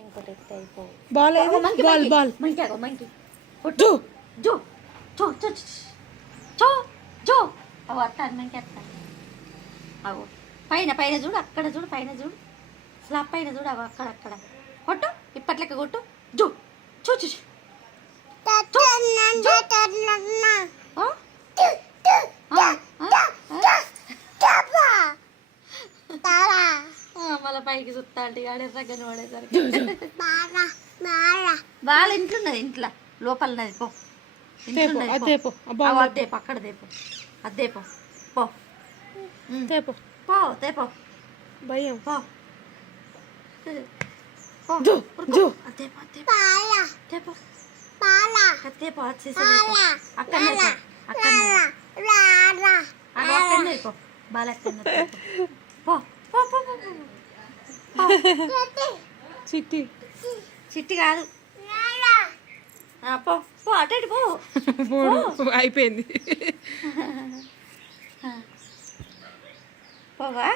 ఇంకోటి ఎత్తే అయిపో బాల్ బాల్ బాల్ మంకి ఆగో మంకి జో జో జో జో జో జో అవు అత్తాను మంకి అత్తాను అవు పైన పైన చూడు అక్కడ చూడు పైన చూడు స్లాబ్ పైన చూడు అవు అక్కడ కొట్టు ఇప్పట్లెక్క కొట్టు జో చూ చూ మళ్ళీ పైకి చూస్తా అంటే ఆడే రగ్గని పడేసరికి బాగా ఇంట్లో ఉన్నది ఇంట్లో లోపల ఉన్నది పో అద్దేపో అక్కడ దేపో అద్దేపో పో తేపో పో తేపో భయం పో చిట్టి చిట్టి కాదు పో పో అటు పో అయిపోయింది పోవా